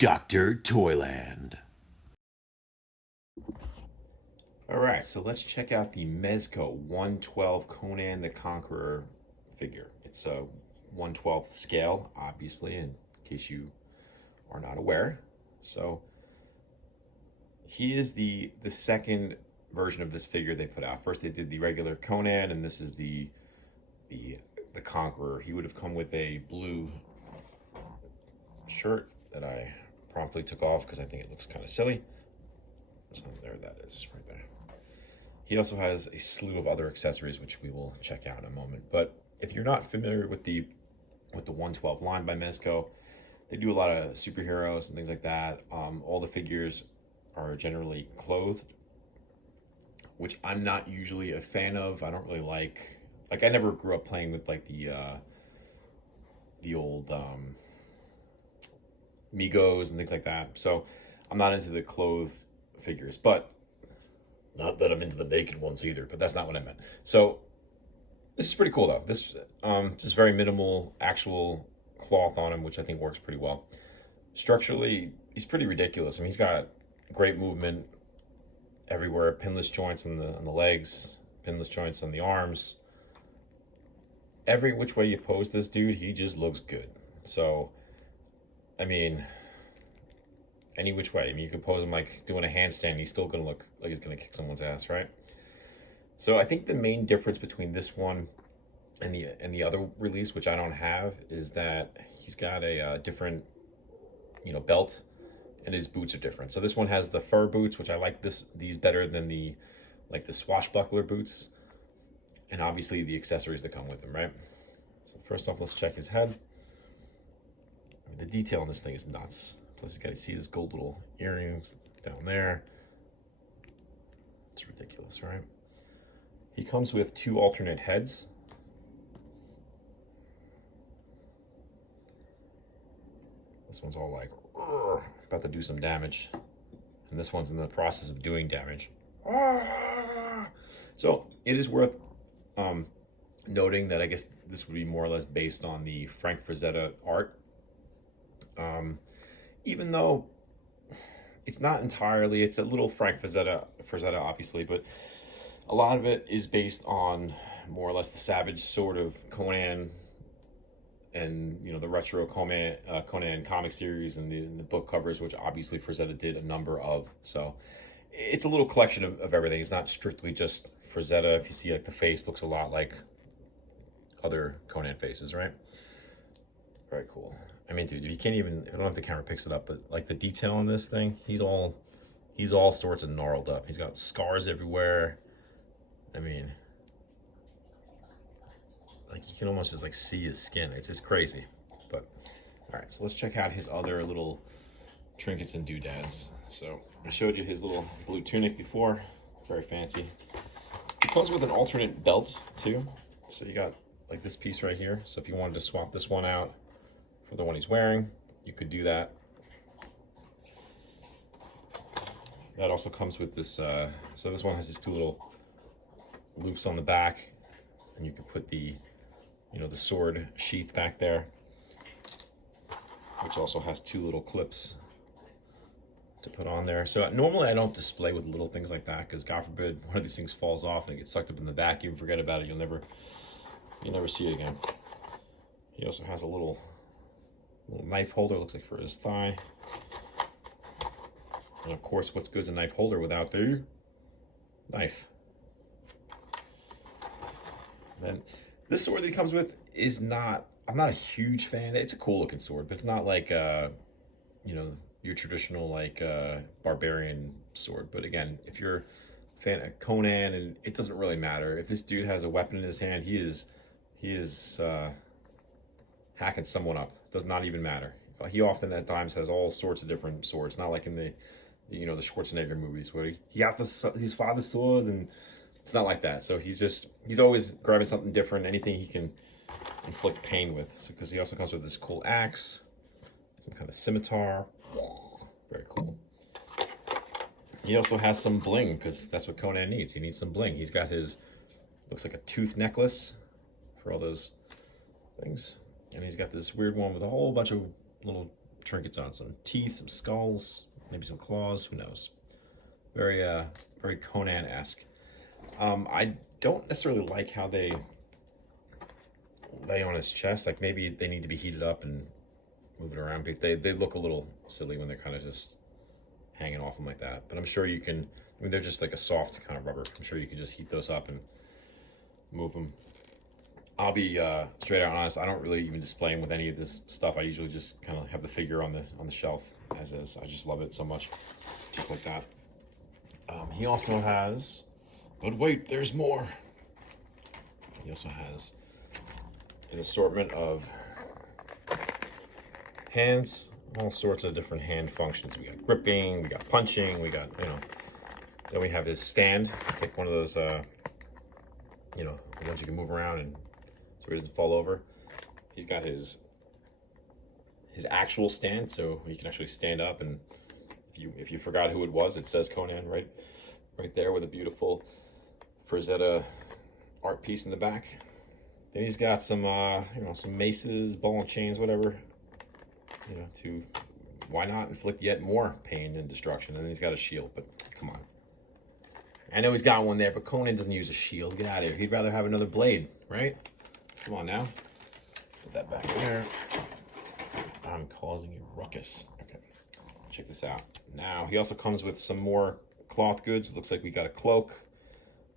Dr. Toyland. Alright, so let's check out the Mezco 112 Conan the Conqueror figure. It's a 1/12 scale, obviously, in case you are not aware. So he is the second version of this figure they put out. First they did the regular Conan, and this is the the Conqueror. He would have come with a blue shirt that I promptly took off because I think it looks kind of silly. So there that is, right there. He also has a slew of other accessories, which we will check out in a moment. But if you're not familiar with the 112 line by Mezco, they do a lot of superheroes and things like that. All the figures are generally clothed, which I'm not usually a fan of. I don't really like I never grew up playing with like the old Migos and things like that. So I'm not into the clothed figures, but not that I'm into the naked ones either, but that's not what I meant. So this is pretty cool though. This just very minimal actual cloth on him, which I think works pretty well. Structurally, he's pretty ridiculous. I mean, he's got great movement everywhere, pinless joints on the legs, pinless joints on the arms. Every which way you pose this dude, he just looks good. So, I mean, any which way. I mean, you could pose him like doing a handstand, he's still gonna look like he's gonna kick someone's ass, right? So I think the main difference between this one and the other release, which I don't have, is that he's got a different, belt, and his boots are different. So this one has the fur boots, which I like these better than the swashbuckler boots, and obviously the accessories that come with them, right? So first off, let's check his head. The detail on this thing is nuts. Plus, you guys see his gold little earrings down there. It's ridiculous, right? He comes with two alternate heads. This one's all like, about to do some damage. And this one's in the process of doing damage. So it is worth noting that I guess this would be more or less based on the Frank Frazetta art. Even though it's not entirely, it's a little Frank Frazetta obviously, but a lot of it is based on more or less the savage sort of Conan and the retro Conan comic series and the book covers, which obviously Frazetta did a number of. So it's a little collection of everything. It's not strictly just Frazetta. If you see like the face looks a lot like other Conan faces, right? Very cool. I mean, dude, you can't even, I don't know if the camera picks it up, but like the detail on this thing, he's all sorts of gnarled up. He's got scars everywhere. I mean, like you can almost just like see his skin. It's just crazy. But all right, so let's check out his other little trinkets and doodads. So I showed you his little blue tunic before, very fancy. It comes with an alternate belt too. So you got like this piece right here. So if you wanted to swap this one out for the one he's wearing, you could do that. That also comes with this, so this one has these two little loops on the back, and you could put the, the sword sheath back there, which also has two little clips to put on there. So normally I don't display with little things like that, because God forbid one of these things falls off and it gets sucked up in the vacuum, forget about it, you'll never see it again. He also has a little knife holder, looks like for his thigh. And of course, what's good as a knife holder without the knife? Then this sword that he comes with is not, I'm not a huge fan. It's a cool looking sword, but it's not like your traditional like barbarian sword. But again, if you're a fan of Conan, and it doesn't really matter if this dude has a weapon in his hand, he is hacking someone up. Does not even matter. He often at times has all sorts of different swords. Not like in the the Schwarzenegger movies where he has his father's sword, and it's not like that. So he's always grabbing something different, anything he can inflict pain with. So because he also comes with this cool axe, some kind of scimitar, very cool. He also has some bling because that's what Conan needs. He needs some bling. He's got his, looks like a tooth necklace for all those things. And he's got this weird one with a whole bunch of little trinkets on, some teeth, some skulls, maybe some claws, who knows. Very very Conan-esque. I don't necessarily like how they lay on his chest. Like maybe they need to be heated up and moving around. They look a little silly when they're kind of just hanging off them like that. But I'm sure you can, I mean, they're just like a soft kind of rubber. I'm sure you can just heat those up and move them. I'll be straight out honest. I don't really even display them with any of this stuff. I usually just kind of have the figure on the shelf as is. I just love it so much, just like that. He also has, but wait, there's more. He also has an assortment of hands, all sorts of different hand functions. We got gripping, we got punching, we got, you know, then we have his stand. It's like one of those, you know, the ones you can move around and so he doesn't fall over. He's got his actual stand, so you can actually stand up, and if you forgot who it was, it says Conan right there with a beautiful Frazetta art piece in the back. Then he's got some you know, some maces, ball and chains, whatever, you know, to why not inflict yet more pain and destruction. And then he's got a shield, but come on. I know he's got one there, but Conan doesn't use a shield. Get out of here. He'd rather have another blade, right? Come on now. Put that back there. I'm causing a ruckus. Okay, check this out. Now, he also comes with some more cloth goods. It looks like we got a cloak.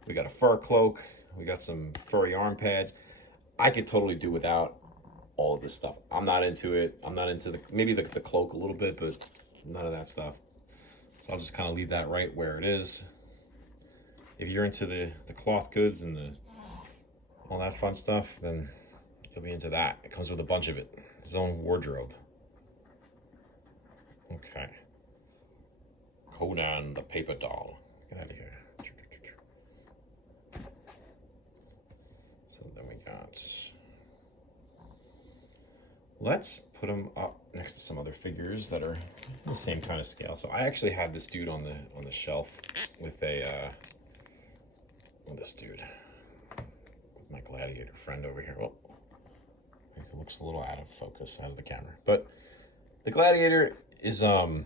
We got a fur cloak. We got some furry arm pads. I could totally do without all of this stuff. I'm not into it. I'm not into maybe the cloak a little bit, but none of that stuff. So I'll just kind of leave that right where it is. If you're into the cloth goods and all that fun stuff, then you'll be into that. It comes with a bunch of it. His own wardrobe. Okay. Conan the paper doll. Get out of here. So then we got... Let's put them up next to some other figures that are the same kind of scale. So I actually had this dude on the shelf with a this dude, with my gladiator friend over here. Well, it looks a little out of focus out of the camera, but the gladiator is a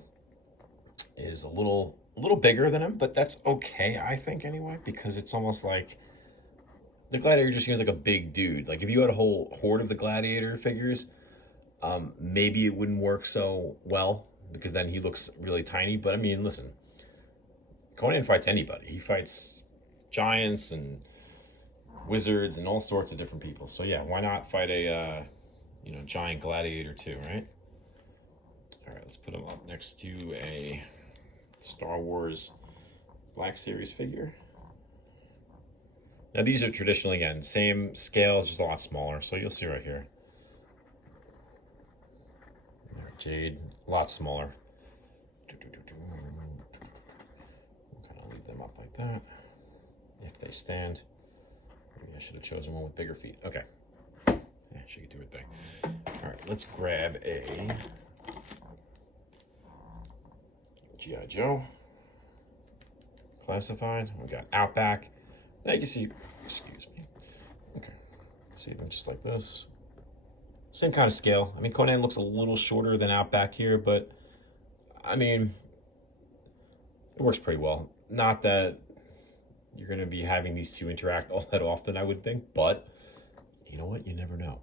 little bigger than him, but that's okay, I think, anyway, because it's almost like the gladiator just seems like a big dude. Like if you had a whole horde of the gladiator figures, maybe it wouldn't work so well because then he looks really tiny. But I mean, listen, Conan fights anybody. He fights giants and wizards and all sorts of different people. So yeah, why not fight a you know, giant gladiator too, right? All right, let's put him up next to a Star Wars Black Series figure. Now these are traditionally, again, same scale, just a lot smaller. So you'll see right here. Jade, a lot smaller. We'll kind of leave them up like that. If they stand. Maybe I should have chosen one with bigger feet. Okay. Yeah, she could do her thing. All right, let's grab a G.I. Joe. Classified. We got Outback. Now you can see, excuse me. Okay. See them just like this. Same kind of scale. I mean, Conan looks a little shorter than Outback here, but I mean, it works pretty well. Not that you're going to be having these two interact all that often, I would think, but you know what? You never know.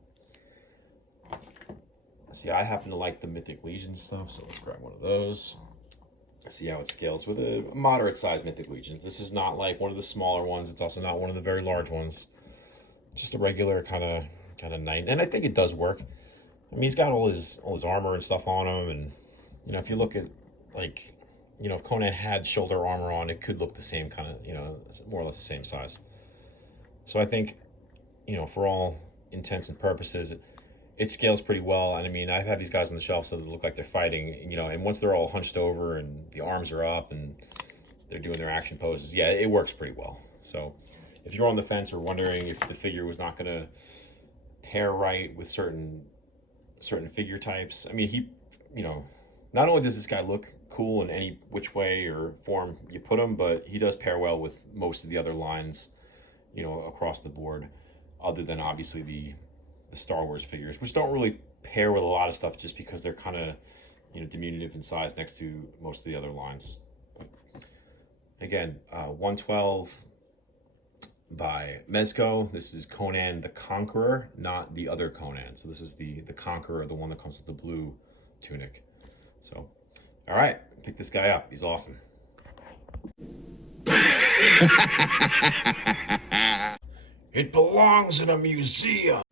See, I happen to like the Mythic Legion stuff, so let's grab one of those. See how it scales with a moderate-sized Mythic Legions. This is not like one of the smaller ones. It's also not one of the very large ones. Just a regular kind of knight, and I think it does work. I mean, he's got all his armor and stuff on him, and you know, if you look at, like, you know, if Conan had shoulder armor on, it could look the same kind of, you know, more or less the same size. So I think, you know, for all intents and purposes, it scales pretty well. And I mean, I've had these guys on the shelf so they look like they're fighting, you know, and once they're all hunched over and the arms are up and they're doing their action poses, yeah, it works pretty well. So if you're on the fence or wondering if the figure was not going to pair right with certain figure types, I mean, he, you know, not only does this guy look cool in any which way or form you put him, but he does pair well with most of the other lines, you know, across the board, other than obviously the Star Wars figures, which don't really pair with a lot of stuff just because they're kind of diminutive in size next to most of the other lines. But again, 112 by Mezco. This is Conan the Conqueror, not the other Conan. So this is the Conqueror, the one that comes with the blue tunic. So, all right, pick this guy up. He's awesome. It belongs in a museum.